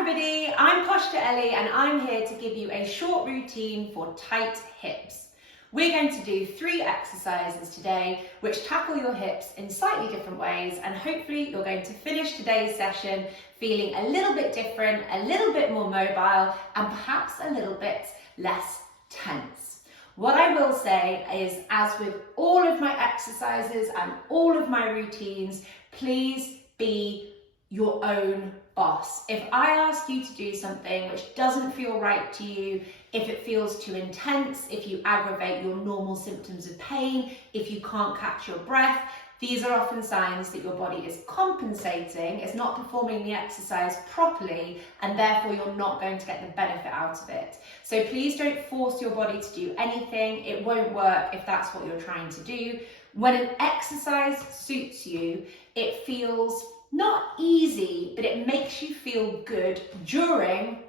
everybody, I'm Ellie and I'm here to give you a short routine for tight hips. We're going to do 3 exercises today which tackle your hips in slightly different ways, and hopefully you're going to finish today's session feeling a little bit different, a little bit more mobile and perhaps a little bit less tense. What I will say is, as with all of my exercises and all of my routines, please be your own boss. If I ask you to do something which doesn't feel right to you, if it feels too intense, if you aggravate your normal symptoms of pain, if you can't catch your breath, these are often signs that your body is compensating, it's not performing the exercise properly, and therefore you're not going to get the benefit out of it. So please don't force your body to do anything. It won't work if that's what you're trying to do. When an exercise suits you, it feels not easy, but it makes you feel good during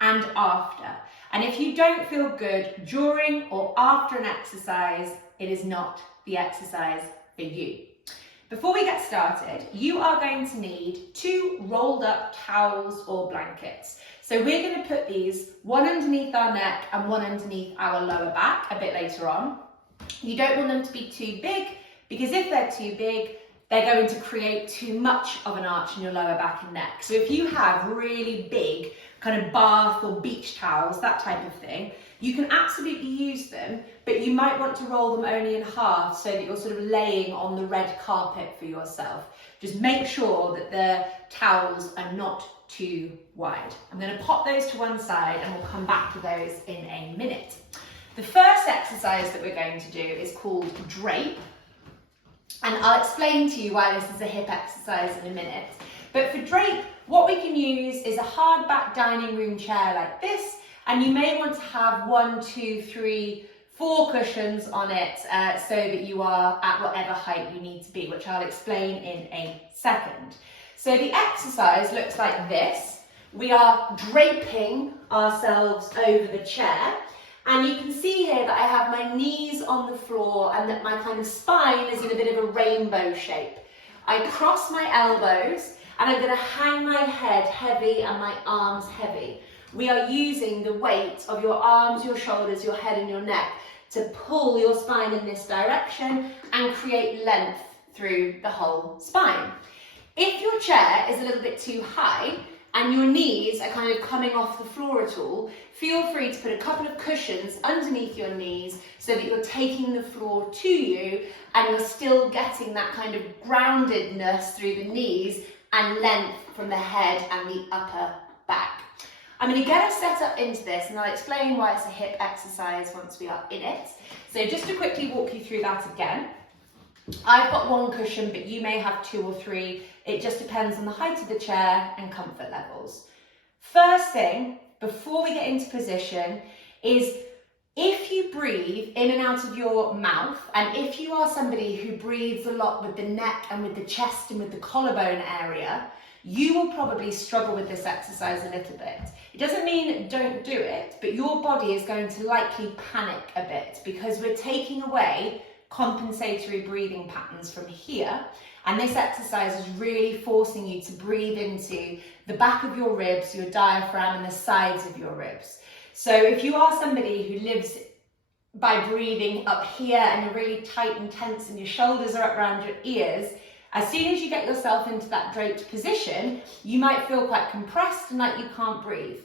and after. And if you don't feel good during or after an exercise, it is not the exercise for you. Before we get started, you are going to need 2 rolled up towels or blankets. So we're going to put these one underneath our neck and one underneath our lower back a bit later on. You don't want them to be too big, because if they're too big, they're going to create too much of an arch in your lower back and neck. So if you have really big kind of bath or beach towels, that type of thing, you can absolutely use them, but you might want to roll them only in half so that you're sort of laying on the red carpet for yourself. Just make sure that the towels are not too wide. I'm going to pop those to one side and we'll come back to those in a minute. The first exercise that we're going to do is called Drape. And I'll explain to you why this is a hip exercise in a minute. But for Drape, what we can use is a hard back dining room chair like this, and you may want to have 1, 2, 3, 4 cushions on it so that you are at whatever height you need to be, which I'll explain in a second. So the exercise looks like this. We are draping ourselves over the chair. And you can see here that I have my knees on the floor and that my kind of spine is in a bit of a rainbow shape. I cross my elbows and I'm going to hang my head heavy and my arms heavy. We are using the weight of your arms, your shoulders, your head and your neck to pull your spine in this direction and create length through the whole spine. If your chair is a little bit too high, and your knees are kind of coming off the floor at all, feel free to put a couple of cushions underneath your knees so that you're taking the floor to you and you're still getting that kind of groundedness through the knees and length from the head and the upper back. I'm going to get us set up into this and I'll explain why it's a hip exercise once we are in it. So just to quickly walk you through that again. I've got 1 cushion, but you may have 2 or 3. It just depends on the height of the chair and comfort levels. First thing, before we get into position, is if you breathe in and out of your mouth, and if you are somebody who breathes a lot with the neck and with the chest and with the collarbone area, you will probably struggle with this exercise a little bit. It doesn't mean don't do it, but your body is going to likely panic a bit because we're taking away compensatory breathing patterns from here, and this exercise is really forcing you to breathe into the back of your ribs, your diaphragm and the sides of your ribs. So if you are somebody who lives by breathing up here and you're really tight and tense and your shoulders are up around your ears, as soon as you get yourself into that draped position, you might feel quite compressed and like you can't breathe.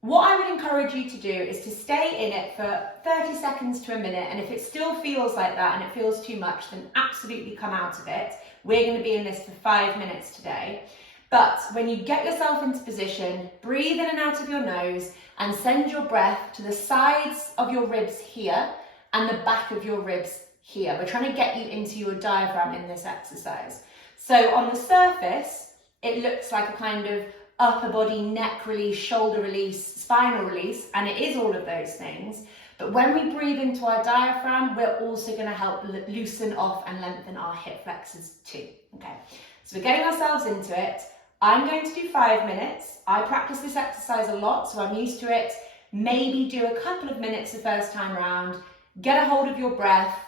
What I would encourage you to do is to stay in it for 30 seconds to a minute, and if it still feels like that and it feels too much, then absolutely come out of it. We're going to be in this for 5 minutes today. But when you get yourself into position, breathe in and out of your nose and send your breath to the sides of your ribs here and the back of your ribs here. We're trying to get you into your diaphragm in this exercise. So on the surface, it looks like a kind of upper body, neck release, shoulder release, spinal release, and it is all of those things. But when we breathe into our diaphragm, we're also going to help loosen off and lengthen our hip flexors too. Okay, so we're getting ourselves into it. I'm going to do 5 minutes. I practice this exercise a lot, so I'm used to it. Maybe do a couple of minutes the first time round. Get a hold of your breath.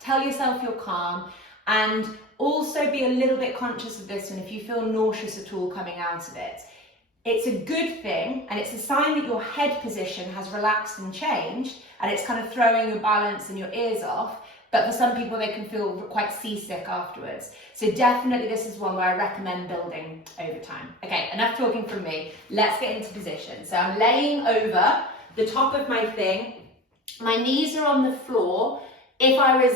Tell yourself you're calm, and also be a little bit conscious of this, and if you feel nauseous at all coming out of it, it's a good thing, and it's a sign that your head position has relaxed and changed, and it's kind of throwing your balance and your ears off. But for some people, they can feel quite seasick afterwards. So definitely this is one where I recommend building over time. Okay, enough talking from me. Let's get into position. So I'm laying over the top of my thing. My knees are on the floor. If I was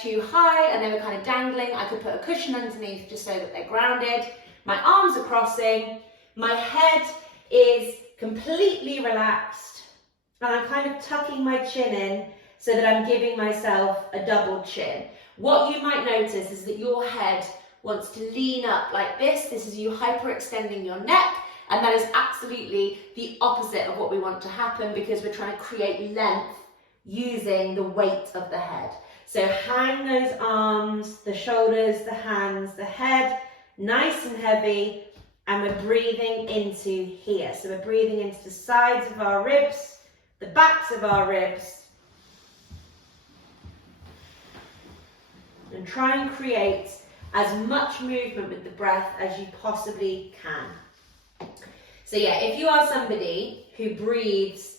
too high and they were kind of dangling, I could put a cushion underneath just so that they're grounded. My arms are crossing. My head is completely relaxed. And I'm kind of tucking my chin in so that I'm giving myself a double chin. What you might notice is that your head wants to lean up like this. This is you hyperextending your neck, and that is absolutely the opposite of what we want to happen, because we're trying to create length using the weight of the head. So hang those arms, the shoulders, the hands, the head, nice and heavy, and we're breathing into here. So we're breathing into the sides of our ribs, the backs of our ribs, and try and create as much movement with the breath as you possibly can. So yeah, if you are somebody who breathes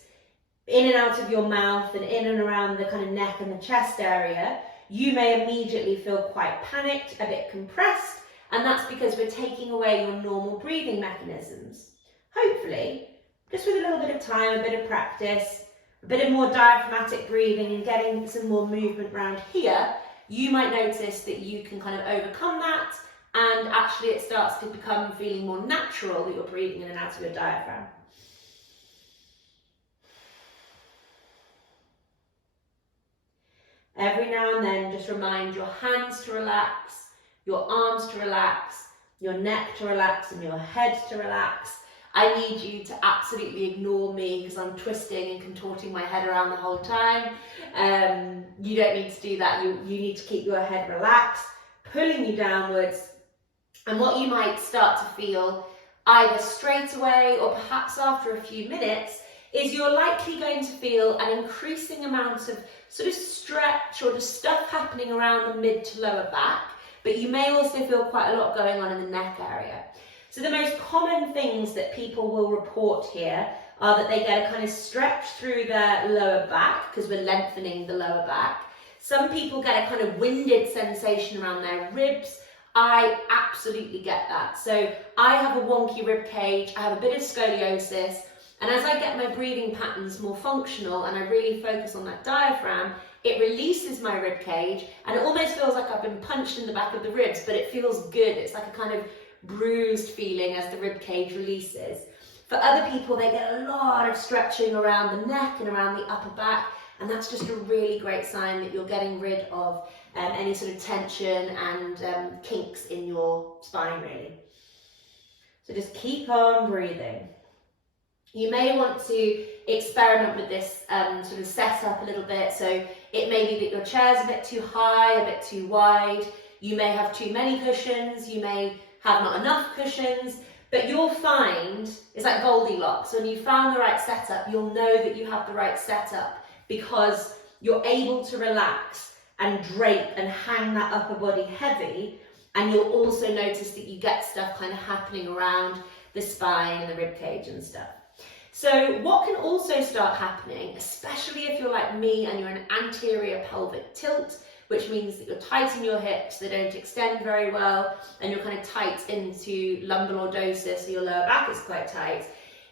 in and out of your mouth and in and around the kind of neck and the chest area, you may immediately feel quite panicked, a bit compressed, and that's because we're taking away your normal breathing mechanisms. Hopefully, just with a little bit of time, a bit of practice, a bit of more diaphragmatic breathing and getting some more movement around here, you might notice that you can kind of overcome that, and actually it starts to become feeling more natural that you're breathing in and out of your diaphragm. Every now and then, just remind your hands to relax, your arms to relax, your neck to relax, and your head to relax. I need you to absolutely ignore me because I'm twisting and contorting my head around the whole time. You don't need to do that. You need to keep your head relaxed, pulling you downwards. And what you might start to feel either straight away or perhaps after a few minutes is you're likely going to feel an increasing amount of sort of stretch or just stuff happening around the mid to lower back, but you may also feel quite a lot going on in the neck area. So the most common things that people will report here are that they get a kind of stretch through their lower back because we're lengthening the lower back. Some people get a kind of winded sensation around their ribs. I absolutely get that. So I have a wonky rib cage, I have a bit of scoliosis, and as I get my breathing patterns more functional and I really focus on that diaphragm, it releases my rib cage and it almost feels like I've been punched in the back of the ribs, but it feels good. It's like a kind of bruised feeling as the rib cage releases. For other people, they get a lot of stretching around the neck and around the upper back, and that's just a really great sign that you're getting rid of any sort of tension and kinks in your spine, really. So just keep on breathing. You may want to experiment with this sort of setup a little bit. So it may be that your chair's a bit too high, a bit too wide. You may have too many cushions. You may have not enough cushions, but you'll find, it's like Goldilocks, when you've found the right setup, you'll know that you have the right setup because you're able to relax and drape and hang that upper body heavy, and you'll also notice that you get stuff kind of happening around the spine and the rib cage and stuff. So what can also start happening, especially if you're like me and you're an anterior pelvic tilt, which means that you're tight in your hips, they don't extend very well, and you're kind of tight into lumbar lordosis, so your lower back is quite tight,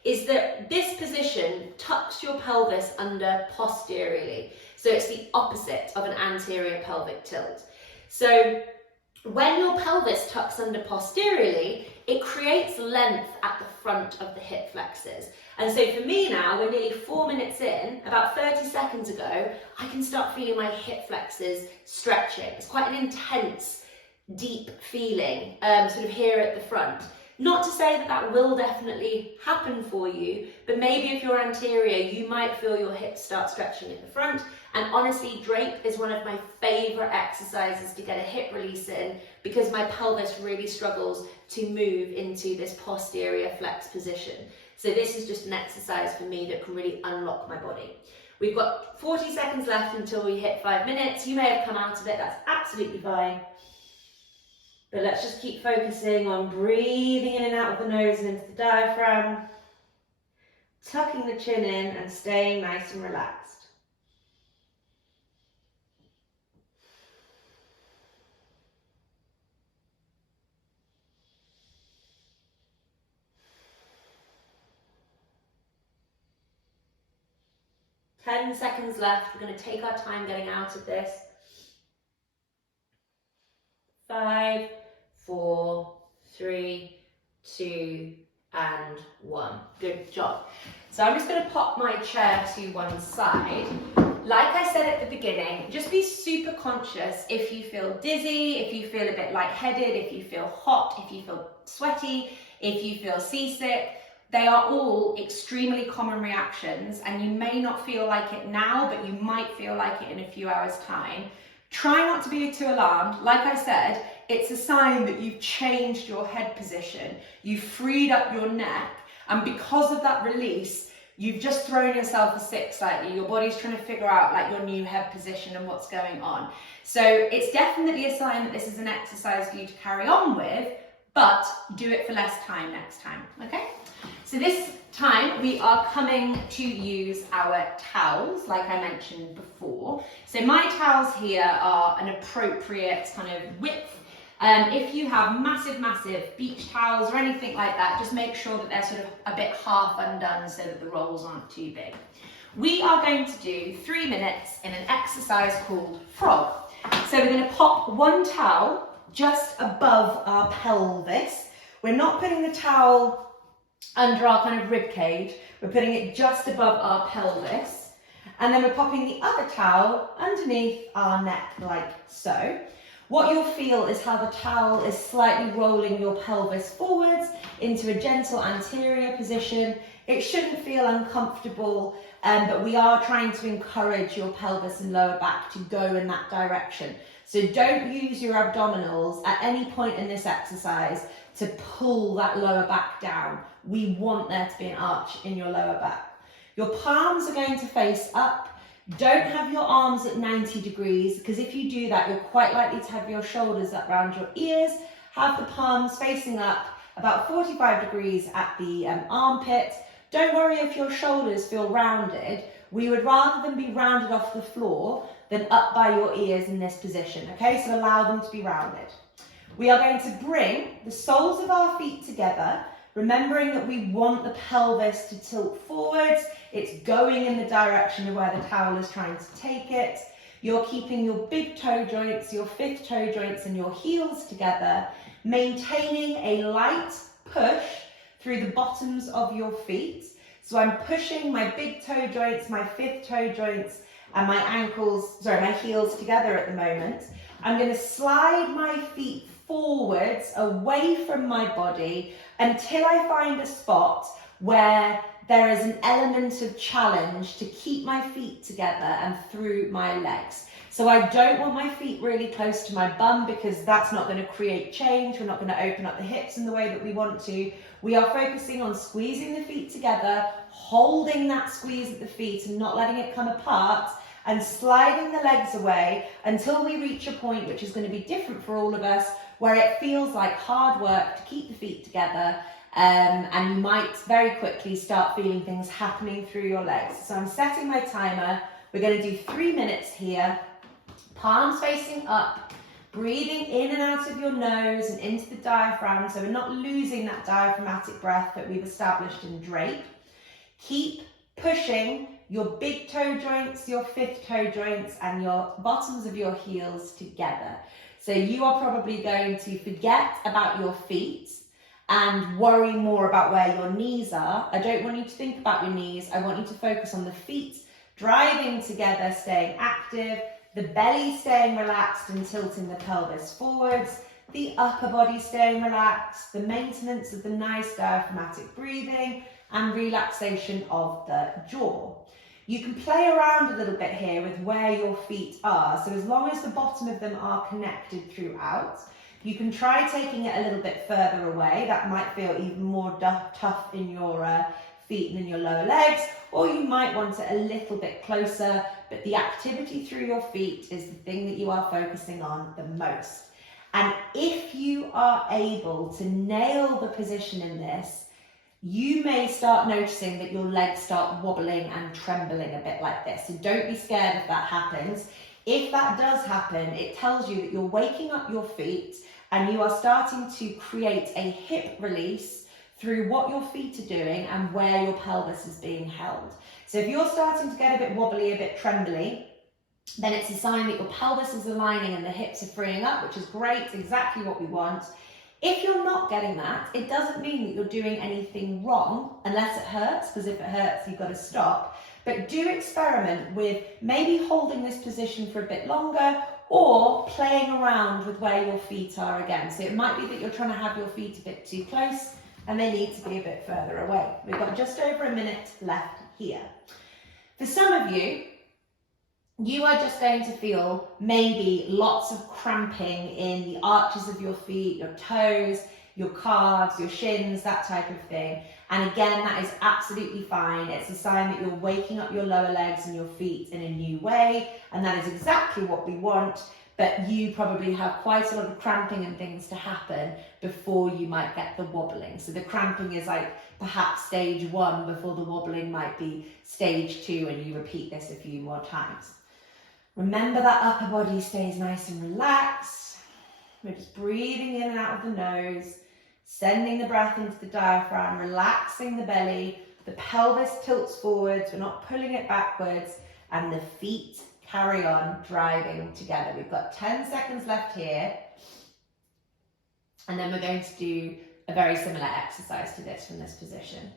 is that this position tucks your pelvis under posteriorly. So it's the opposite of an anterior pelvic tilt. So when your pelvis tucks under posteriorly, it creates length at the front of the hip flexors. And so for me now, we're nearly 4 minutes in, about 30 seconds ago, I can start feeling my hip flexors stretching. It's quite an intense, deep feeling, sort of here at the front. Not to say that that will definitely happen for you, but maybe if you're anterior, you might feel your hips start stretching at the front. And honestly, Drape is one of my favorite exercises to get a hip release in because my pelvis really struggles to move into this posterior flex position. So this is just an exercise for me that can really unlock my body. We've got 40 seconds left until we hit 5 minutes. You may have come out of it, that's absolutely fine. But let's just keep focusing on breathing in and out of the nose and into the diaphragm, tucking the chin in and staying nice and relaxed. Ten seconds left. We're going to take our time getting out of this. 5, 4, 3, 2, and 1. Good job. So I'm just going to pop my chair to one side. Like I said at the beginning, just be super conscious if you feel dizzy, if you feel a bit lightheaded, if you feel hot, if you feel sweaty, if you feel seasick. They are all extremely common reactions, and you may not feel like it now, but you might feel like it in a few hours' time. Try not to be too alarmed. Like I said, it's a sign that you've changed your head position, you've freed up your neck, and because of that release, you've just thrown yourself a six slightly. Your body's trying to figure out like your new head position and what's going on. So it's definitely a sign that this is an exercise for you to carry on with, but do it for less time next time, okay? So this time we are coming to use our towels, like I mentioned before. So my towels here are an appropriate kind of width. If you have massive beach towels or anything like that, just make sure that they're sort of a bit half undone so that the rolls aren't too big. We are going to do 3 minutes in an exercise called frog. So we're going to pop one towel just above our pelvis. We're not putting the towel under our kind of rib cage, we're putting it just above our pelvis, and then we're popping the other towel underneath our neck like so. What you'll feel is how the towel is slightly rolling your pelvis forwards into a gentle anterior position. It shouldn't feel uncomfortable, but we are trying to encourage your pelvis and lower back to go in that direction. So don't use your abdominals at any point in this exercise to pull that lower back down. We want there to be an arch in your lower back. Your palms are going to face up. Don't have your arms at 90 degrees, because if you do that, you're quite likely to have your shoulders up around your ears. Have the palms facing up about 45 degrees at the armpit. Don't worry if your shoulders feel rounded. We would rather them be rounded off the floor than up by your ears in this position, okay? So allow them to be rounded. We are going to bring the soles of our feet together, remembering that we want the pelvis to tilt forwards. It's going in the direction of where the towel is trying to take it. You're keeping your big toe joints, your fifth toe joints, and your heels together, maintaining a light push through the bottoms of your feet. So I'm pushing my big toe joints, my fifth toe joints, and my my heels together at the moment. I'm going to slide my feet forwards away from my body until I find a spot where there is an element of challenge to keep my feet together and through my legs. So I don't want my feet really close to my bum, because that's not going to create change. We're not going to open up the hips in the way that we want to. We are focusing on squeezing the feet together, holding that squeeze at the feet and not letting it come apart, and sliding the legs away until we reach a point which is going to be different for all of us, where it feels like hard work to keep the feet together, and you might very quickly start feeling things happening through your legs. So I'm setting my timer. We're going to do 3 minutes here. Palms facing up, breathing in and out of your nose and into the diaphragm, so we're not losing that diaphragmatic breath that we've established in Drape. Keep pushing your big toe joints, your fifth toe joints, and your bottoms of your heels together. So you are probably going to forget about your feet and worry more about where your knees are. I don't want you to think about your knees. I want you to focus on the feet driving together, staying active, the belly staying relaxed and tilting the pelvis forwards, the upper body staying relaxed, the maintenance of the nice diaphragmatic breathing, and relaxation of the jaw. You can play around a little bit here with where your feet are. So as long as the bottom of them are connected throughout, you can try taking it a little bit further away. That might feel even more tough in your feet and in your lower legs, or you might want it a little bit closer, but the activity through your feet is the thing that you are focusing on the most. And if you are able to nail the position in this, you may start noticing that your legs start wobbling and trembling a bit like this. So don't be scared if that happens. If that does happen, it tells you that you're waking up your feet and you are starting to create a hip release through what your feet are doing and where your pelvis is being held. So if you're starting to get a bit wobbly, a bit trembly, then it's a sign that your pelvis is aligning and the hips are freeing up, which is great, exactly what we want. If you're not getting that, it doesn't mean that you're doing anything wrong, unless it hurts, because if it hurts, you've got to stop. But do experiment with maybe holding this position for a bit longer or playing around with where your feet are again. So it might be that you're trying to have your feet a bit too close and they need to be a bit further away. We've got just over a minute left here. For some of you, you are just going to feel maybe lots of cramping in the arches of your feet, your toes, your calves, your shins, that type of thing. And again, that is absolutely fine. It's a sign that you're waking up your lower legs and your feet in a new way. And that is exactly what we want. But you probably have quite a lot of cramping and things to happen before you might get the wobbling. So the cramping is like perhaps stage 1 before the wobbling might be stage 2, and you repeat this a few more times. Remember that upper body stays nice and relaxed. We're just breathing in and out of the nose, sending the breath into the diaphragm, relaxing the belly. The pelvis tilts forwards, we're not pulling it backwards, and the feet carry on driving together. We've got 10 seconds left here, and then we're going to do a very similar exercise to this from this position.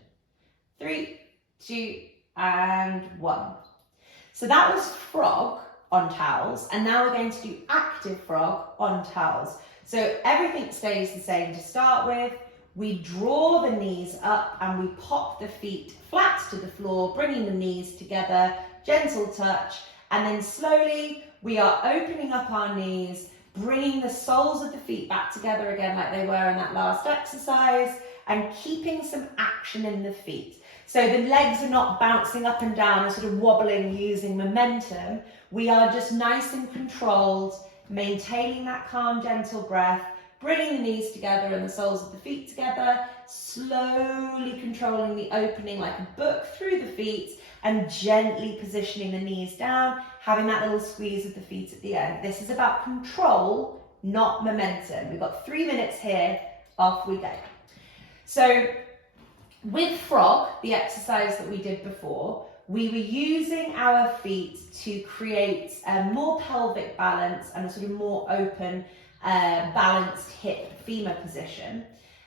3, 2, and 1. So that was frog on towels, and now we're going to do active frog on towels. So everything stays the same to start with. We draw the knees up and we pop the feet flat to the floor, bringing the knees together, gentle touch, and then slowly we are opening up our knees, bringing the soles of the feet back together again like they were in that last exercise, and keeping some action in the feet. So the legs are not bouncing up and down and sort of wobbling using momentum. We are just nice and controlled, maintaining that calm, gentle breath, bringing the knees together and the soles of the feet together, slowly controlling the opening like a book through the feet, and gently positioning the knees down, having that little squeeze of the feet at the end. This is about control, not momentum. We've got 3 minutes here, off we go. So with frog, the exercise that we did before, we were using our feet to create a more pelvic balance and a sort of more open, balanced hip femur position.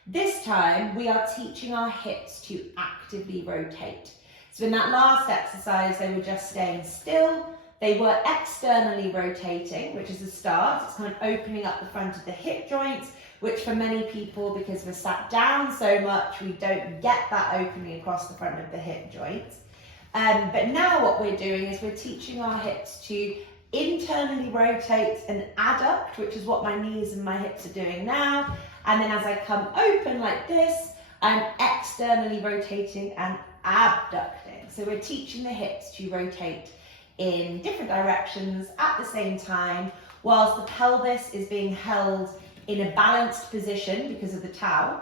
This time, we are teaching our hips to actively rotate. So in that last exercise, they were just staying still. They were externally rotating, which is a start. It's kind of opening up the front of the hip joints, which for many people, because we're sat down so much, we don't get that opening across the front of the hip joints. But now what we're doing is we're teaching our hips to internally rotate and adduct, which is what my knees and my hips are doing now. And then as I come open like this, I'm externally rotating and abducting. So we're teaching the hips to rotate in different directions at the same time, whilst the pelvis is being held in a balanced position because of the towel.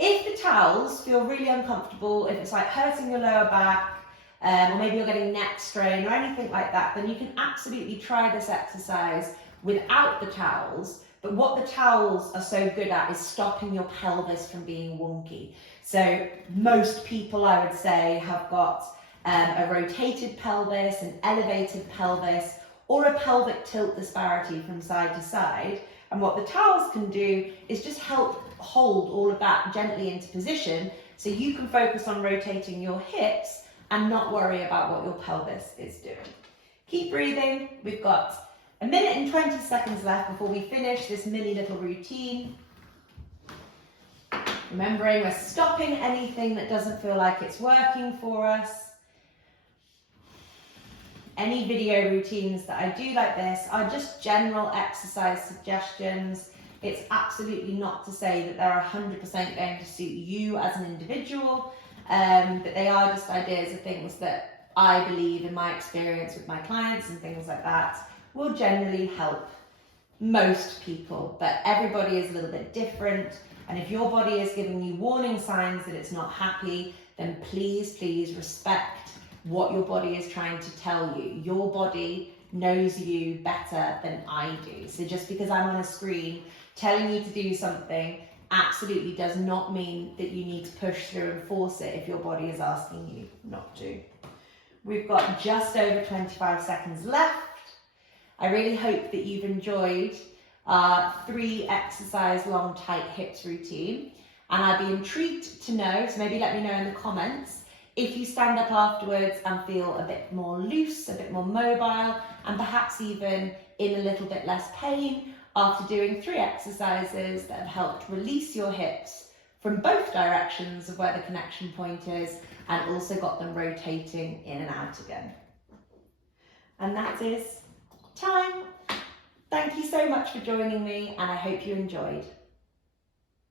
If the towels feel really uncomfortable, if it's like hurting your lower back, or maybe you're getting neck strain or anything like that, then you can absolutely try this exercise without the towels. But what the towels are so good at is stopping your pelvis from being wonky. So most people, I would say, have got a rotated pelvis, an elevated pelvis, or a pelvic tilt disparity from side to side. And what the towels can do is just help hold all of that gently into position so you can focus on rotating your hips and not worry about what your pelvis is doing. Keep breathing. We've got a minute and 20 seconds left before we finish this mini little routine. Remembering we're stopping anything that doesn't feel like it's working for us. Any video routines that I do like this are just general exercise suggestions. It's absolutely not to say that they're 100% going to suit you as an individual, but they are just ideas of things that I believe in my experience with my clients and things like that will generally help most people, but everybody is a little bit different. And if your body is giving you warning signs that it's not happy, then please, please respect what your body is trying to tell you. Your body knows you better than I do. So just because I'm on a screen telling you to do something absolutely does not mean that you need to push through and force it if your body is asking you not to. We've got just over 25 seconds left. I really hope that you've enjoyed our 3 exercise long tight hips routine, and I'd be intrigued to know, so maybe let me know in the comments, if you stand up afterwards and feel a bit more loose, a bit more mobile, and perhaps even in a little bit less pain after doing 3 exercises that have helped release your hips from both directions of where the connection point is, and also got them rotating in and out again. And that is time. Thank you so much for joining me, and I hope you enjoyed.